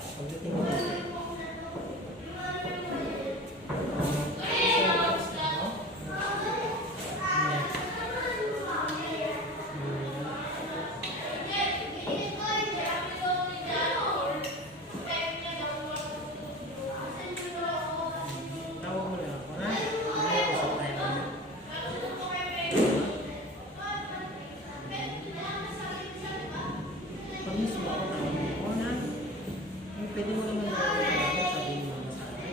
Pagdating mo dito. Tawag mo lang ako, ha? Mag-usap tayo mamaya. Pag mismo ako, tawag mo ako, ha? Pwede mo naman sabihin mo na sa akin.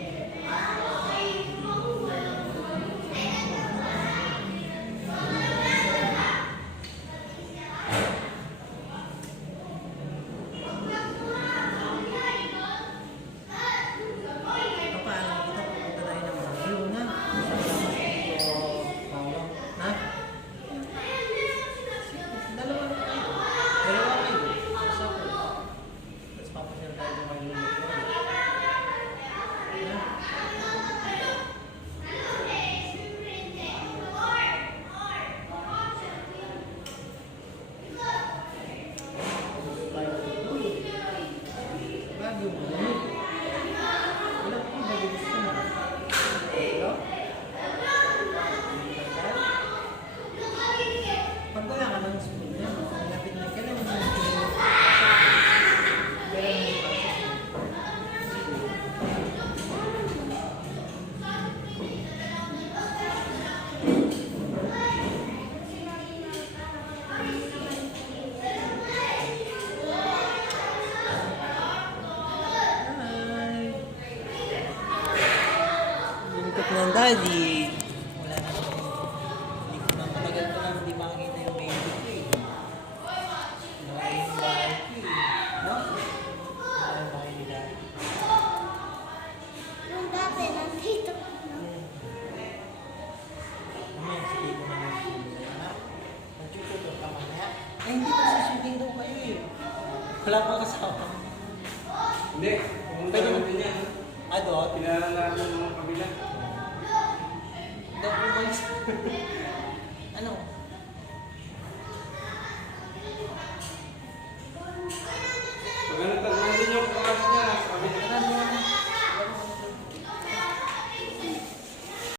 Paano kita pupunta tayo ng Baguio, na? Ha? Dalawa kayo. Usap ko. Tapos papasyal tayo ng Baguio. Baguio mo. Wala ko kung bago gusto mo. Hello? Pag wala ka ng school na, malapit na ka lang ng school. Pero may pasok. Hi! Lintok ng daddy. Wala na naman. Hindi ko na matagal ko lang hindi makikita yung baby ko eh. Wala yung bahay ko eh. No? Wala yung bahay ni daddy. Nung dati, nandito. Mamaya, sige ko na yung anak. Nagtututo ka mamaya. Eh, hindi pa sa shooting daw kayo eh. Wala pang kasama. Hindi, pumunta naman din yan. Ah, doon? Kilala natin ng mga kabila. Dapat umalis.